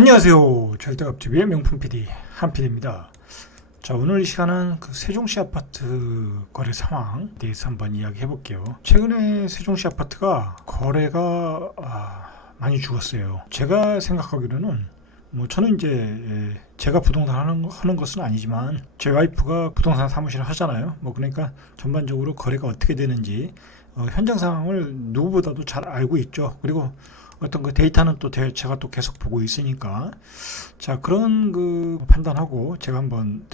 안녕하세요. 절대값TV의 명품 PD 한PD입니다. 자, 오늘 이 시간은 세종시 아파트 거래 상황에 대해서 한번 이야기해 볼게요. 최근에 세종시 아파트가 거래가 많이 죽었어요. 제가 생각하기로는 저는 이제 제가 부동산 하는 것은 아니지만 제 와이프가 부동산 사무실을 하잖아요. 그러니까 전반적으로 거래가 어떻게 되는지 현장 상황을 누구보다도 잘 알고 있죠. 그리고 어떤 데이터는 또 제가 또 계속 보고 있으니까, 자, 그런 판단하고 제가 한번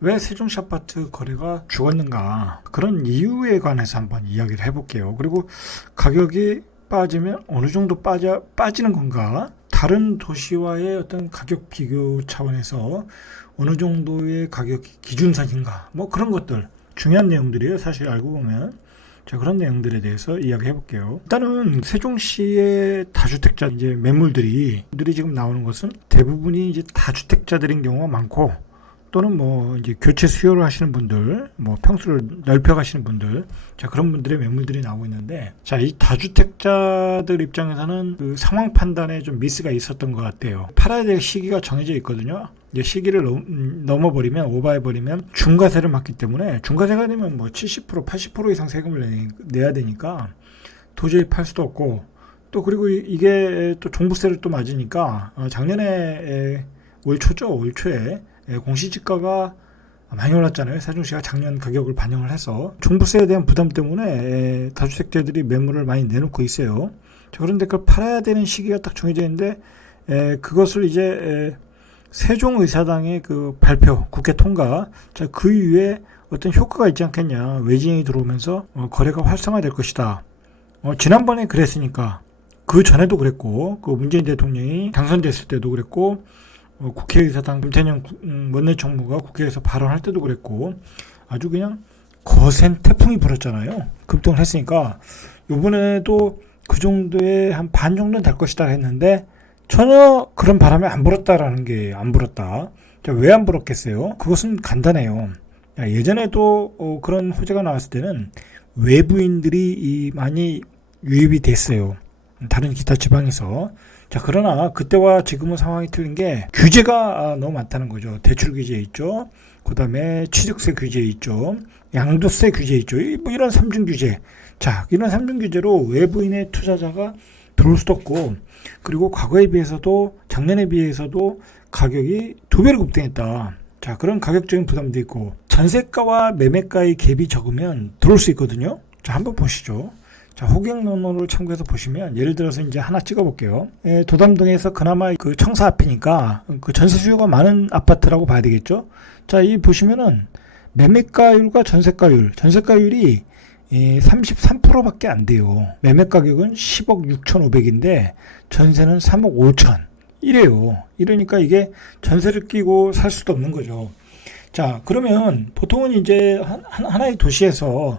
왜 세종시 아파트 거래가 죽었는가, 그런 이유에 관해서 한번 이야기를 해볼게요. 그리고 가격이 빠지면 어느 정도 빠지는 건가, 다른 도시와의 어떤 가격 비교 차원에서 어느 정도의 가격 기준선인가, 그런 것들 중요한 내용들이에요. 사실 알고 보면. 자, 그런 내용들에 대해서 이야기해 볼게요. 일단은 세종시의 다주택자 매물들이 지금 나오는 것은 대부분이 이제 다주택자들인 경우가 많고, 또는 이제 교체 수요를 하시는 분들, 평수를 넓혀 가시는 분들, 자, 그런 분들의 매물들이 나오고 있는데, 자, 이 다주택자들 입장에서는 상황 판단에 좀 미스가 있었던 것 같아요. 팔아야 될 시기가 정해져 있거든요. 이제 시기를 넘어버리면, 오버해버리면 중과세를 맞기 때문에, 중과세가 되면 70%, 80% 이상 세금을 내야 되니까 도저히 팔 수도 없고, 또 그리고 이게 또 종부세를 또 맞으니까, 작년에 올 초에 공시지가가 많이 올랐잖아요. 세종시가 작년 가격을 반영을 해서 종부세에 대한 부담 때문에 다주택자들이 매물을 많이 내놓고 있어요. 자, 그런데 그걸 팔아야 되는 시기가 딱 정해져 있는데, 그것을 이제 세종의사당의 발표, 국회 통과, 자, 그 이후에 어떤 효과가 있지 않겠냐, 외지인이 들어오면서 거래가 활성화될 것이다. 지난번에 그랬으니까, 그 전에도 그랬고, 문재인 대통령이 당선됐을 때도 그랬고, 국회의사당 김태년 원내총무가 국회에서 발언할 때도 그랬고, 아주 그냥 거센 태풍이 불었잖아요. 급등을 했으니까 이번에도 그 정도의 한 반 정도는 될 것이다 했는데, 전혀 그런 바람이 안 불었다라는 게 안 불었다. 왜 안 불었겠어요? 그것은 간단해요. 예전에도 그런 호재가 나왔을 때는 외부인들이 많이 유입이 됐어요. 다른 기타 지방에서. 자, 그러나 그때와 지금은 상황이 틀린 게 규제가 너무 많다는 거죠. 대출 규제 있죠. 그 다음에 취득세 규제 있죠. 양도세 규제 있죠. 이런 삼중 규제. 자, 이런 삼중 규제로 외부인의 투자자가 들어올 수도 없고, 그리고 과거에 비해서도, 작년에 비해서도 가격이 2배로 급등했다. 자, 그런 가격적인 부담도 있고, 전세가와 매매가의 갭이 적으면 들어올 수 있거든요. 자, 한번 보시죠. 자, 호갱론호를 참고해서 보시면, 예를 들어서 이제 하나 찍어볼게요. 도담동에서 그나마 청사 앞이니까 전세 수요가 많은 아파트라고 봐야 되겠죠. 자, 이 보시면은 매매가율과 전세가율이 33%밖에 안 돼요. 매매 가격은 10억 6,500인데 전세는 3억 5천. 이러니까 이게 전세를 끼고 살 수도 없는 거죠. 자, 그러면 보통은 이제 하나의 도시에서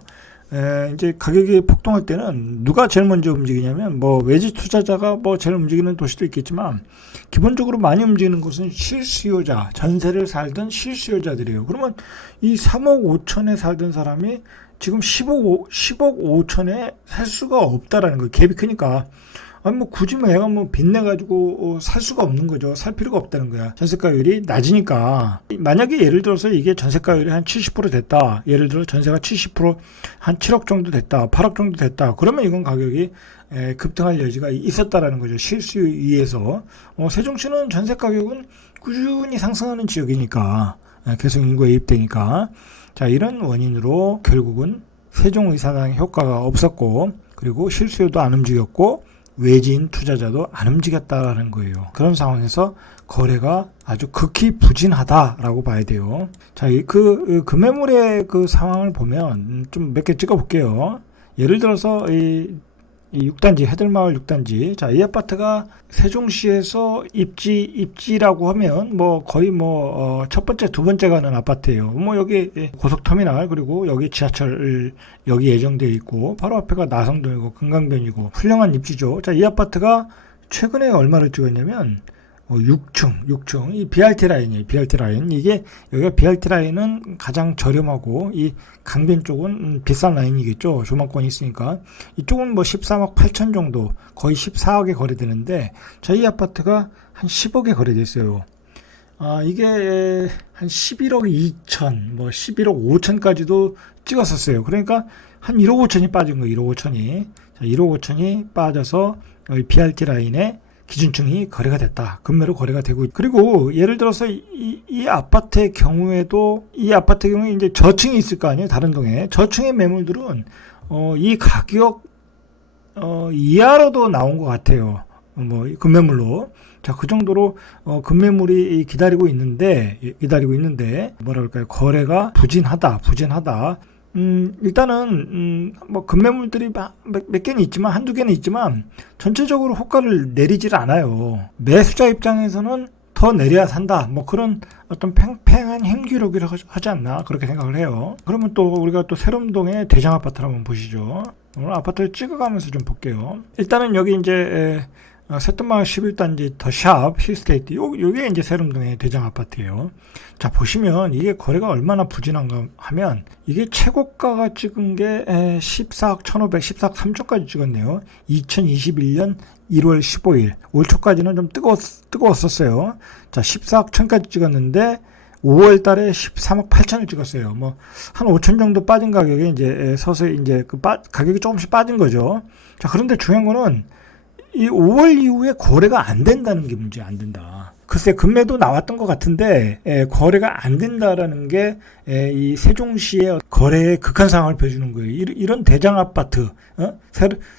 이제 가격이 폭등할 때는 누가 제일 먼저 움직이냐면, 외지 투자자가 제일 움직이는 도시도 있겠지만, 기본적으로 많이 움직이는 곳은 실수요자, 전세를 살던 실수요자들이에요. 그러면 이 3억 5천에 살던 사람이 지금 10억 5천에 살 수가 없다라는 거예요. 갭이 크니까. 굳이 내가 빚내가지고 살 수가 없는 거죠. 살 필요가 없다는 거야. 전세가율이 낮으니까. 만약에 예를 들어서 이게 전세가율이 한 70% 됐다. 예를 들어 전세가 70% 한 7억 정도 됐다. 8억 정도 됐다. 그러면 이건 가격이 급등할 여지가 있었다라는 거죠. 실수에 의해서. 세종시는 전세가격은 꾸준히 상승하는 지역이니까. 계속 인구가 유입되니까. 자, 이런 원인으로 결국은 세종의사당의 효과가 없었고, 그리고 실수요도 안 움직였고, 외지인 투자자도 안 움직였다라는 거예요. 그런 상황에서 거래가 아주 극히 부진하다라고 봐야 돼요. 자, 그 매물의 상황을 보면 좀 몇 개 찍어볼게요. 예를 들어서 이 6단지, 해들마을 6단지. 자, 이 아파트가 세종시에서 입지라고 하면 거의 첫 번째, 두 번째 가는 아파트예요. 여기 고속터미널, 그리고 여기 지하철 여기 예정되어 있고, 바로 앞에가 나성동이고 금강변이고 훌륭한 입지죠. 자, 이 아파트가 최근에 얼마를 찍었냐면 6층 이 BRT 라인이에요. BRT 라인 이게 여기가 BRT 라인은 가장 저렴하고 이 강변 쪽은 비싼 라인이겠죠. 조망권이 있으니까 이쪽은 뭐 13억 8천 정도 거의 14억에 거래되는데 저희 아파트가 한 10억에 거래됐어요. 이게 한 11억 2천 뭐 11억 5천까지도 찍었었어요. 그러니까 한 1억 5천이 빠진 거예요. 1억 5천이. 자, 1억 5천이 빠져서 여기 BRT 라인에 기준층이 거래가 됐다. 금매로 거래가 되고 그리고 예를 들어서 이 아파트의 경우에도 이 아파트의 경우에 이제 저층이 있을 거 아니에요. 다른 동에 저층의 매물들은 이 가격 이하로도 나온 것 같아요. 뭐 금매물로 자 그 정도로 금매물이 기다리고 있는데 뭐라 그럴까요? 거래가 부진하다. 일단은 뭐 금매물들이 몇 개는 있지만 한두 개는 있지만 전체적으로 호가를 내리질 않아요. 매수자 입장에서는 더 내려야 산다. 뭐 그런 어떤 팽팽한 행기록이라고 하지 않나 그렇게 생각을 해요. 그러면 또 우리가 또 세롬동의 대장 아파트를 한번 보시죠. 오늘 아파트를 찍어가면서 좀 볼게요. 일단은 여기 이제 새뜸마을 11단지 더샵 힐스테이트 요게 이제 세롬동의 대장 아파트예요. 자 보시면 이게 거래가 얼마나 부진한가 하면 이게 최고가가 찍은 게 14억 1,500 14억 3천까지 찍었네요. 2021년 1월 15일 올 초까지는 좀 뜨거웠었어요. 자 14억 1천까지 찍었는데 5월 달에 13억 8천을 찍었어요. 뭐 한 5천 정도 빠진 가격에 이제 서서히 이제 가격이 조금씩 빠진 거죠. 자 그런데 중요한 거는 이 5월 이후에 거래가 안 된다는 게 문제야. 안 된다. 글쎄 금매도 나왔던 것 같은데 거래가 안 된다라는 게 이 세종시의 거래의 극한 상황을 보여주는 거예요. 이런 대장 아파트,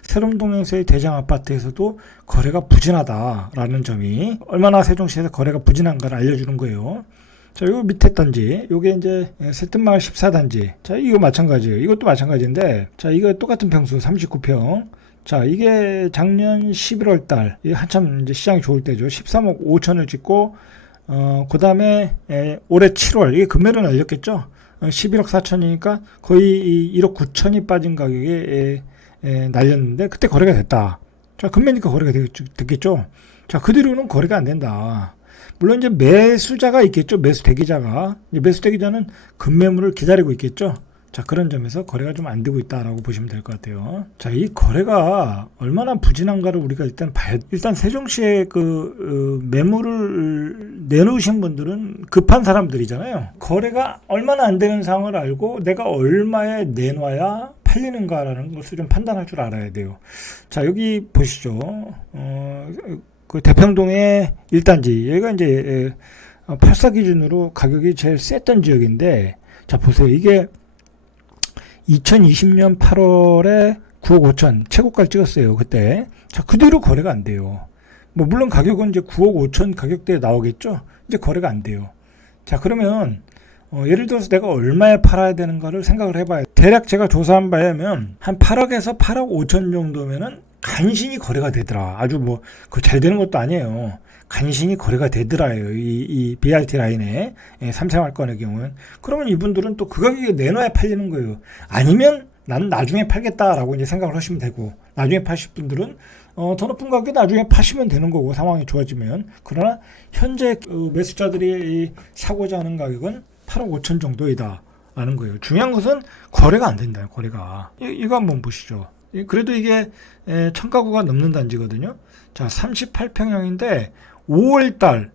세롬동에서의 대장 아파트에서도 거래가 부진하다라는 점이 얼마나 세종시에서 거래가 부진한가를 알려주는 거예요. 자, 요 밑에 단지, 요게 이제 새뜸마을 14단지. 자, 이거 마찬가지예요. 이것도 마찬가지인데, 자, 이거 똑같은 평수 39평. 자, 이게 작년 11월 달, 한참 이제 시장이 좋을 때죠. 13억 5천을 찍고, 그 다음에 올해 7월, 이게 금매로 날렸겠죠. 11억 4천이니까 거의 1억 9천이 빠진 가격에 날렸는데, 그때 거래가 됐다. 자, 금매니까 거래가 됐겠죠. 자, 그 뒤로는 거래가 안 된다. 물론 이제 매수자가 있겠죠. 매수 대기자가. 매수 대기자는 금매물을 기다리고 있겠죠. 자, 그런 점에서 거래가 좀 안 되고 있다라고 보시면 될 것 같아요. 자, 이 거래가 얼마나 부진한가를 우리가 일단 봐야, 일단 세종시에 매물을 내놓으신 분들은 급한 사람들이잖아요. 거래가 얼마나 안 되는 상황을 알고 내가 얼마에 내놔야 팔리는가라는 것을 좀 판단할 줄 알아야 돼요. 자, 여기 보시죠. 그 대평동의 1단지. 여기가 이제 84 기준으로 가격이 제일 셌던 지역인데, 자, 보세요. 이게 2020년 8월에 9억 5천 최고가를 찍었어요. 그때. 자, 그 뒤로 거래가 안 돼요. 뭐 물론 가격은 이제 9억 5천 가격대에 나오겠죠. 이제 거래가 안 돼요. 자, 그러면 예를 들어서 내가 얼마에 팔아야 되는가를 생각을 해봐요. 대략 제가 조사한 바에 하면 한 8억에서 8억 5천 정도면은 간신히 거래가 되더라. 아주 뭐 그 잘 되는 것도 아니에요. 간신히 거래가 되더라요. 이 BRT 라인에 3생활권의 경우는. 그러면 이분들은 또 그 가격에 내놔야 팔리는 거예요. 아니면 난 나중에 팔겠다라고 이제 생각을 하시면 되고, 나중에 파실 분들은 더 높은 가격에 나중에 파시면 되는 거고, 상황이 좋아지면. 그러나 현재 매수자들이 사고자 하는 가격은 8억 5천 정도이다 라는 거예요. 중요한 것은 거래가 안 된다. 거래가. 이거 한번 보시죠. 그래도 이게 1000가구가 넘는 단지거든요. 자, 38평형인데 5월달,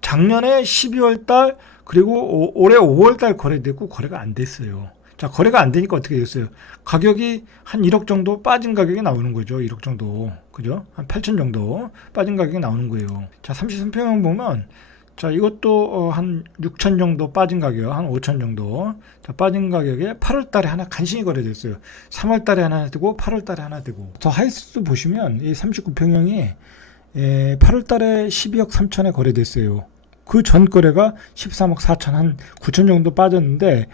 작년에 12월달, 그리고 올해 5월달 거래됐고 거래가 안 됐어요. 자, 거래가 안 되니까 어떻게 됐어요? 가격이 한 1억 정도 빠진 가격이 나오는 거죠. 1억 정도. 그죠? 한 8천 정도 빠진 가격이 나오는 거예요. 자, 33평형 보면, 자, 이것도 한 6천 정도 빠진 가격, 한 5천 정도. 자, 빠진 가격에 8월 달에 하나 간신히 거래됐어요. 3월 달에 하나 되고 8월 달에 하나 되고. 더 하이스도 보시면 이 39평형이 8월 달에 12억 3천에 거래됐어요. 그 전 거래가 13억 4천, 한 9천 정도 빠졌는데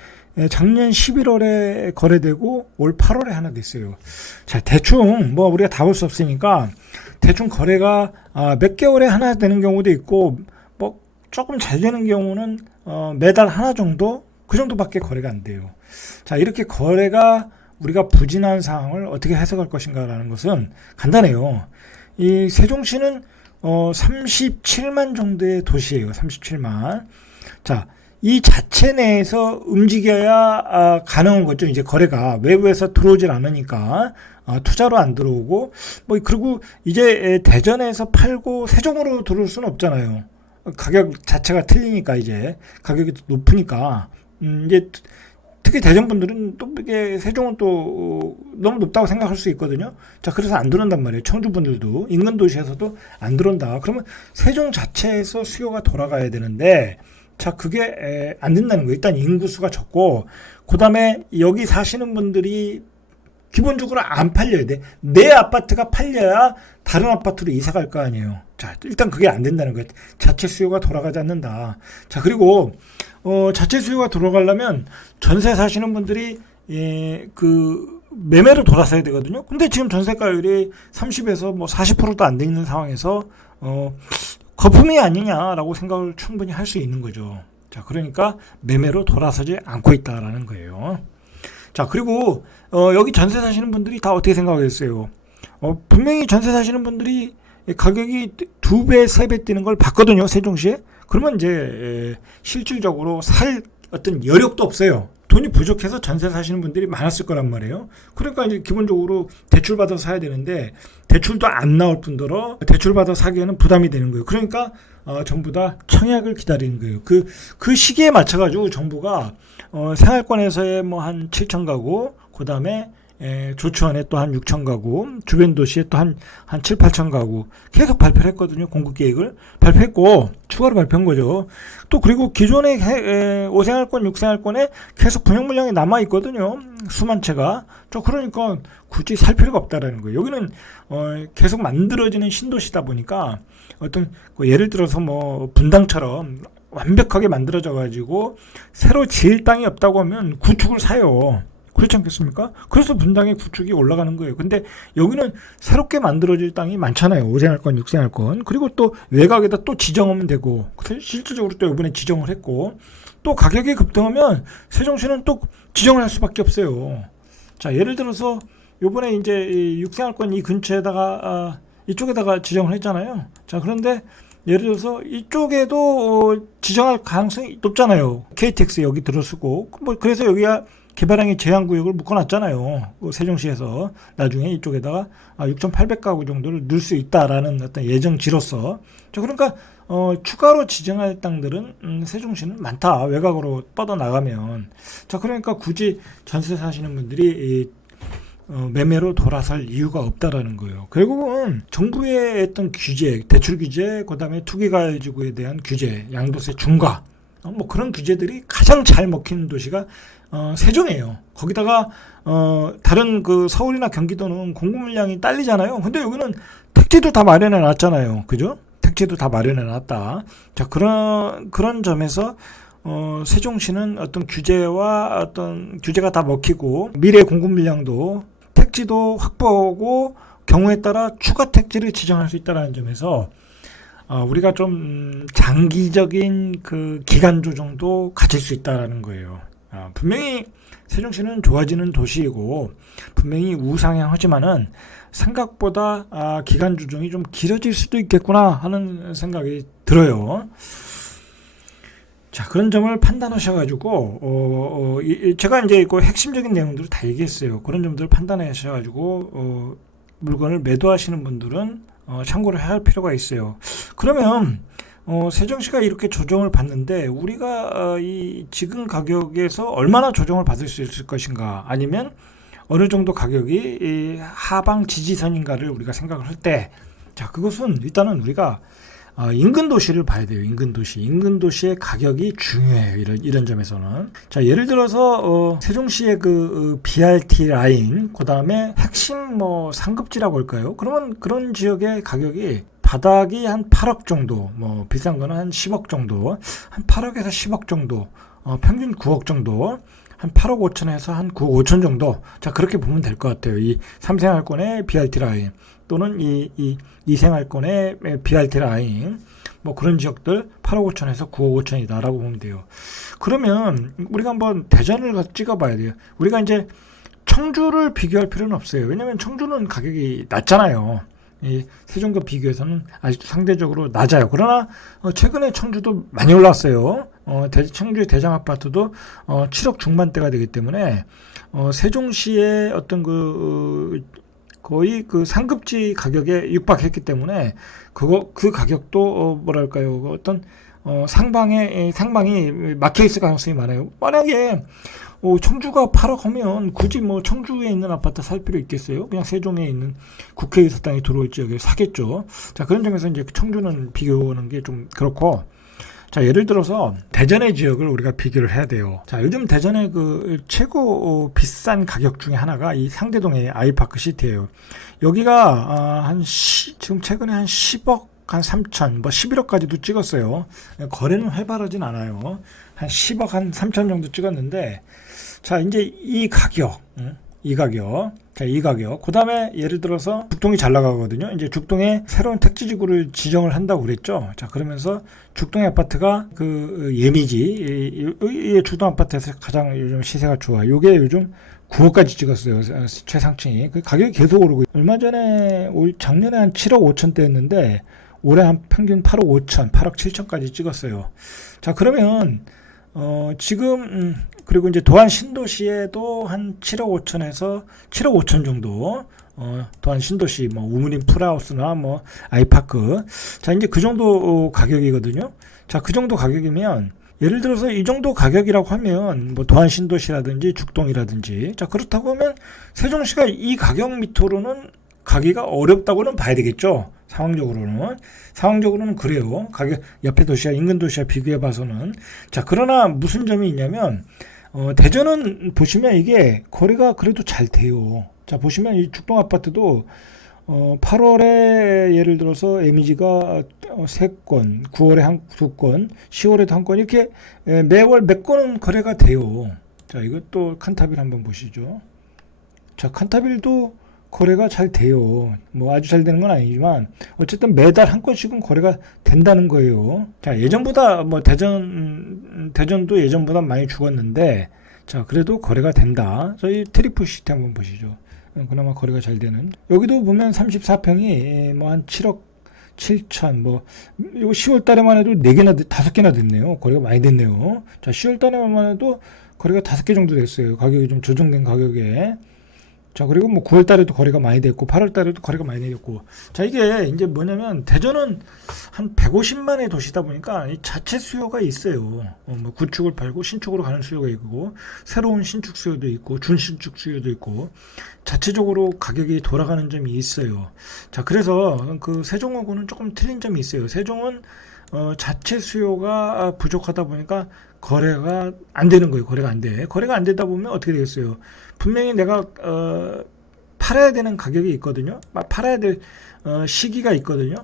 작년 11월에 거래되고 올 8월에 하나 됐어요. 자, 대충 뭐 우리가 다 볼 수 없으니까 대충 거래가 몇 개월에 하나 되는 경우도 있고, 뭐 조금 잘 되는 경우는 매달 하나 정도, 그 정도밖에 거래가 안 돼요. 자, 이렇게 거래가 우리가 부진한 상황을 어떻게 해석할 것인가라는 것은 간단해요. 이 세종시는 37만 정도의 도시예요. 37만. 자, 이 자체 내에서 움직여야 가능한 거죠. 이제 거래가 외부에서 들어오질 않으니까 투자로 안 들어오고 뭐 그리고 이제 대전에서 팔고 세종으로 들어올 수는 없잖아요. 가격 자체가 틀리니까 이제 가격이 높으니까 이제 특히 대전 분들은 또 이게 세종은 또 너무 높다고 생각할 수 있거든요. 자, 그래서 안 들어온단 말이에요. 청주 분들도 인근 도시에서도 안 들어온다. 그러면 세종 자체에서 수요가 돌아가야 되는데 자, 그게 안 된다는 거예요. 일단 인구수가 적고 그다음에 여기 사시는 분들이 기본적으로 안 팔려야 돼. 내 아파트가 팔려야 다른 아파트로 이사 갈 거 아니에요. 자, 일단 그게 안 된다는 거예요. 자체 수요가 돌아가지 않는다. 자, 그리고 자체 수요가 돌아가려면 전세 사시는 분들이 그 매매로 돌아서야 되거든요. 근데 지금 전세가율이 30에서 뭐 40%도 안 돼 있는 상황에서 거품이 아니냐라고 생각을 충분히 할 수 있는 거죠. 자, 그러니까 매매로 돌아서지 않고 있다라는 거예요. 자, 그리고 여기 전세 사시는 분들이 다 어떻게 생각하겠어요? 분명히 전세 사시는 분들이 가격이 2배, 3배 뛰는 걸 봤거든요. 세종시에. 그러면 이제 실질적으로 살 어떤 여력도 없어요. 돈이 부족해서 전세 사시는 분들이 많았을 거란 말이에요. 그러니까 이제 기본적으로 대출 받아서 사야 되는데 대출도 안 나올 뿐더러 대출 받아 사기에는 부담이 되는 거예요. 그러니까 전부 다 청약을 기다리는 거예요. 그 시기에 맞춰가지고 정부가 생활권에서의 뭐 한 7천 가구, 그 다음에 조치원에 또 한 6천 가구, 주변 도시에 또 한 7, 8천 가구 계속 발표를 했거든요. 공급 계획을 발표했고 추가로 발표한 거죠. 또 그리고 기존의 5생활권, 6생활권에 계속 분양 물량이 남아 있거든요. 수만 채가. 그러니까 굳이 살 필요가 없다라는 거예요. 여기는 계속 만들어지는 신도시다 보니까 어떤 예를 들어서 뭐 분당처럼 완벽하게 만들어져 가지고 새로 지을 땅이 없다고 하면 구축을 사요. 그렇지 않겠습니까? 그래서 분당의 구축이 올라가는 거예요. 근데 여기는 새롭게 만들어질 땅이 많잖아요. 5생활권, 6생활권. 그리고 또 외곽에다 또 지정하면 되고, 실질적으로 또 이번에 지정을 했고, 또 가격이 급등하면 세종시는 또 지정을 할 수밖에 없어요. 자, 예를 들어서 이번에 이제 6생활권 이 근처에다가 이쪽에다가 지정을 했잖아요. 자, 그런데 예를 들어서 이쪽에도 지정할 가능성이 높잖아요. KTX 여기 들어서고 뭐 그래서 여기가 개발항의 제한구역을 묶어놨잖아요. 세종시에서 나중에 이쪽에다가 6,800가구 정도를 넣을 수 있다라는 어떤 예정지로서. 자, 그러니까 추가로 지정할 땅들은 세종시는 많다. 외곽으로 뻗어나가면. 자, 그러니까 굳이 전세 사시는 분들이 매매로 돌아설 이유가 없다라는 거예요. 결국은 정부의 어떤 규제, 대출 규제, 그다음에 투기가지구에 대한 규제, 양도세 중과 뭐 그런 규제들이 가장 잘 먹히는 도시가 세종이에요. 거기다가 다른 그 서울이나 경기도는 공급 물량이 딸리잖아요. 근데 여기는 택지도 다 마련해 놨잖아요. 그죠? 택지도 다 마련해 놨다. 자, 그런 점에서 세종시는 어떤 규제와 어떤 규제가 다 먹히고 미래 공급 물량도 택지도 확보하고 경우에 따라 추가 택지를 지정할 수 있다는 점에서 우리가 좀 장기적인 그 기간 조정도 가질 수 있다는 거예요. 분명히 세종시는 좋아지는 도시이고 분명히 우상향하지만은 생각보다 기간 조정이 좀 길어질 수도 있겠구나 하는 생각이 들어요. 자, 그런 점을 판단하셔가지고 제가 이제 그 핵심적인 내용들을 다 얘기했어요. 그런 점들을 판단하셔가지고 물건을 매도하시는 분들은 참고를 해야 할 필요가 있어요. 그러면 세종시가 이렇게 조정을 받는데 우리가 이 지금 가격에서 얼마나 조정을 받을 수 있을 것인가, 아니면 어느 정도 가격이 이 하방 지지선인가를 우리가 생각을 할 때, 자, 그것은 일단은 우리가 인근 도시를 봐야 돼요. 인근 도시의 가격이 중요해요. 이런 점에서는. 자, 예를 들어서 세종시의 그 BRT 라인, 그 다음에 핵심 뭐 상급지라고 할까요? 그러면 그런 지역의 가격이 바닥이 한 8억 정도, 뭐 비싼 거는 한 10억 정도, 한 8억에서 10억 정도, 평균 9억 정도, 한 8억 5천에서 한 9억 5천 정도. 자, 그렇게 보면 될 것 같아요. 이 3생활권의 BRT 라인 또는 이 2생활권의 BRT 라인, 뭐 그런 지역들 8억 5천에서 9억 5천이다라고 보면 돼요. 그러면 우리가 한번 대전을 찍어봐야 돼요. 우리가 이제 청주를 비교할 필요는 없어요. 왜냐하면 청주는 가격이 낮잖아요. 이 세종과 비교해서는 아직도 상대적으로 낮아요. 그러나 최근에 청주도 많이 올랐어요. 청주의 대장 아파트도 7억 중반대가 되기 때문에 세종시의 어떤 거의 그 상급지 가격에 육박했기 때문에 그 가격도 뭐랄까요, 어떤 상방이 막혀 있을 가능성이 많아요. 만약에 청주가 8억 하면 굳이 뭐 청주에 있는 아파트 살 필요 있겠어요? 그냥 세종에 있는 국회의사 땅이 들어올 지역에 사겠죠. 자, 그런 점에서 이제 청주는 비교하는 게 좀 그렇고, 자, 예를 들어서 대전의 지역을 우리가 비교를 해야 돼요. 자, 요즘 대전의 그 최고 비싼 가격 중에 하나가 이 상대동의 아이파크 시티예요. 여기가 지금 최근에 한 10억 한 3천, 뭐 11억까지도 찍었어요. 거래는 활발하진 않아요. 한 10억 한 3천 정도 찍었는데, 자, 이제 이 가격. 자, 이 가격. 그 다음에 예를 들어서 죽동이 잘 나가거든요. 이제 죽동에 새로운 택지지구를 지정을 한다고 그랬죠. 자, 그러면서 죽동의 아파트가 그 예미지, 이 죽동 아파트에서 가장 요즘 시세가 좋아. 요게 요즘 9억까지 찍었어요. 최상층이. 그 가격이 계속 오르고. 얼마 전에, 작년에 한 7억 5천대였는데, 올해 한 평균 8억 5천, 8억 7천까지 찍었어요. 자, 그러면, 지금, 그리고 이제 도안 신도시에도 한 7억 5천에서 7억 5천 정도, 도안 신도시, 뭐, 우문인 풀하우스나 뭐, 아이파크. 자, 이제 그 정도 가격이거든요. 자, 그 정도 가격이면, 예를 들어서 이 정도 가격이라고 하면, 뭐, 도안 신도시라든지 죽동이라든지, 자, 그렇다고 하면, 세종시가 이 가격 밑으로는 가기가 어렵다고는 봐야 되겠죠. 상황적으로는 그래요. 가격, 옆에 도시와 인근 도시와 비교해 봐서는. 자, 그러나 무슨 점이 있냐면, 대전은 보시면 이게 거래가 그래도 잘 돼요. 자, 보시면 이 죽동 아파트도 8월에 예를 들어서 에미지가 3건, 9월에 2건, 10월에도 1건, 이렇게 매월 몇 건은 거래가 돼요. 자, 이것도 칸타빌 한번 보시죠. 자, 칸타빌도 거래가 잘 돼요. 뭐 아주 잘 되는 건 아니지만 어쨌든 매달 한 건씩은 거래가 된다는 거예요. 자, 예전보다 뭐 대전도 예전보다 많이 죽었는데, 자, 그래도 거래가 된다. 저희 트리플 시티 한번 보시죠. 그나마 거래가 잘 되는. 여기도 보면 34평이 뭐 한 7억 7천, 뭐 이거 10월 달에만 해도 4개나 5개나 됐네요. 거래가 많이 됐네요. 자, 10월 달에만 해도 거래가 5개 정도 됐어요. 가격이 좀 조정된 가격에. 자, 그리고 뭐 9월 달에도 거래가 많이 됐고 8월 달에도 거래가 많이 됐고. 자, 이게 이제 뭐냐면 대전은 한 150만의 도시다 보니까 이 자체 수요가 있어요. 뭐 구축을 팔고 신축으로 가는 수요가 있고, 새로운 신축 수요도 있고, 준신축 수요도 있고, 자체적으로 가격이 돌아가는 점이 있어요. 자, 그래서 그 세종하고는 조금 틀린 점이 있어요. 세종은 자체 수요가 부족하다 보니까 거래가 안 되는 거예요. 거래가 안 돼. 거래가 안 되다 보면 어떻게 되겠어요? 분명히 내가 팔아야 되는 가격이 있거든요. 팔아야 될 시기가 있거든요.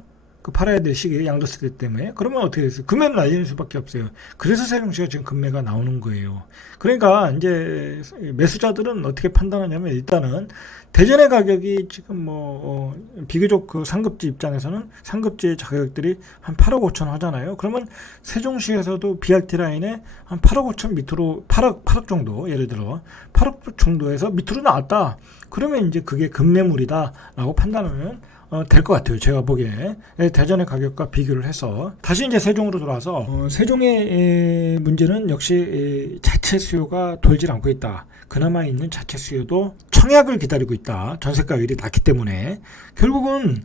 그 팔아야 될 시기, 양도세 때문에. 그러면 어떻게 됐어요? 금매는 날리는 수밖에 없어요. 그래서 세종시가 지금 금매가 나오는 거예요. 그러니까 이제 매수자들은 어떻게 판단하냐면, 일단은 대전의 가격이 지금 뭐 비교적 그 상급지 입장에서는 상급지의 가격들이 한 8억 5천 하잖아요. 그러면 세종시에서도 BRT 라인에 한 8억 5천 밑으로 8억 정도, 예를 들어 8억 정도에서 밑으로 나왔다. 그러면 이제 그게 급매물이다라고 판단하면 될 것 같아요. 제가 보기에. 대전의 가격과 비교를 해서. 다시 이제 세종으로 돌아와서, 세종의 문제는 역시 자체 수요가 돌질 않고 있다. 그나마 있는 자체 수요도 청약을 기다리고 있다. 전세가율이 낮기 때문에. 결국은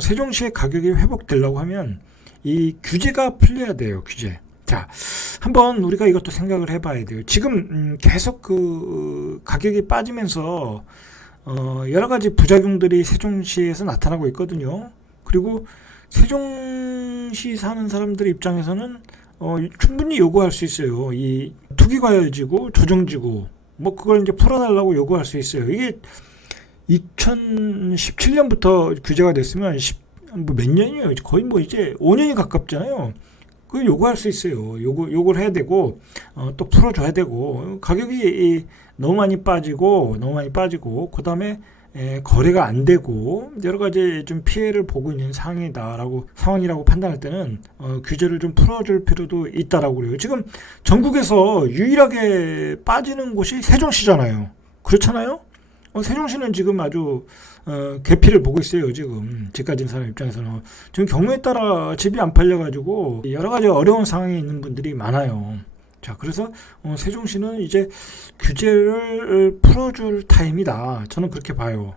세종시의 가격이 회복되려고 하면 이 규제가 풀려야 돼요. 규제. 자, 한번 우리가 이것도 생각을 해봐야 돼요. 지금 계속 그 가격이 빠지면서 여러 가지 부작용들이 세종시에서 나타나고 있거든요. 그리고 세종시 사는 사람들 입장에서는 충분히 요구할 수 있어요. 이 투기과열지구, 조정지구, 뭐 그걸 이제 풀어달라고 요구할 수 있어요. 이게 2017년부터 규제가 됐으면 뭐 몇 년이에요? 거의 뭐 이제 5년이 가깝잖아요. 그 요구할 수 있어요. 요구를 해야 되고, 또 풀어줘야 되고, 가격이 너무 많이 빠지고, 그 다음에 거래가 안 되고, 여러 가지 좀 피해를 보고 있는 상황이라고 판단할 때는, 규제를 좀 풀어줄 필요도 있다라고 그래요. 지금 전국에서 유일하게 빠지는 곳이 세종시잖아요. 그렇잖아요? 세종시는 지금 아주 계피를 보고 있어요. 지금 집 가진 사람 입장에서는 지금 경우에 따라 집이 안 팔려가지고 여러 가지 어려운 상황에 있는 분들이 많아요. 자, 그래서 세종시는 이제 규제를 풀어줄 타임이다. 저는 그렇게 봐요.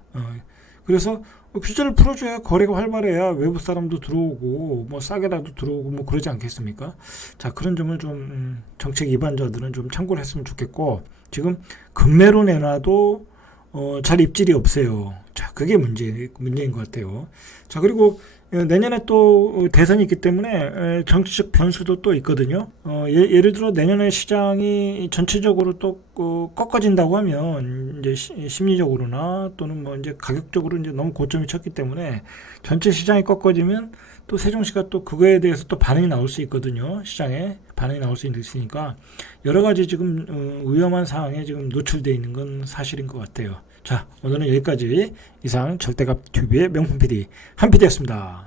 그래서 규제를 풀어줘야 거래가 활발해야 외부 사람도 들어오고 뭐 싸게라도 들어오고 뭐 그러지 않겠습니까? 자, 그런 점을 좀 정책 위반자들은 좀 참고를 했으면 좋겠고, 지금 급매로 내놔도 잘 입질이 없어요. 자, 그게 문제인 것 같아요. 자, 그리고 내년에 또 대선이 있기 때문에 정치적 변수도 또 있거든요. 예를 들어 내년에 시장이 전체적으로 또 꺾어진다고 하면 이제 심리적으로나 또는 뭐 이제 가격적으로 이제 너무 고점이 쳤기 때문에 전체 시장이 꺾어지면 또 세종시가 또 그거에 대해서 또 반응이 나올 수 있거든요. 시장에 반응이 나올 수 있으니까 여러 가지 지금 위험한 상황에 지금 노출되어 있는 건 사실인 것 같아요. 자, 오늘은 여기까지. 이상 절대값 튜브의 명품 PD 한 PD였습니다.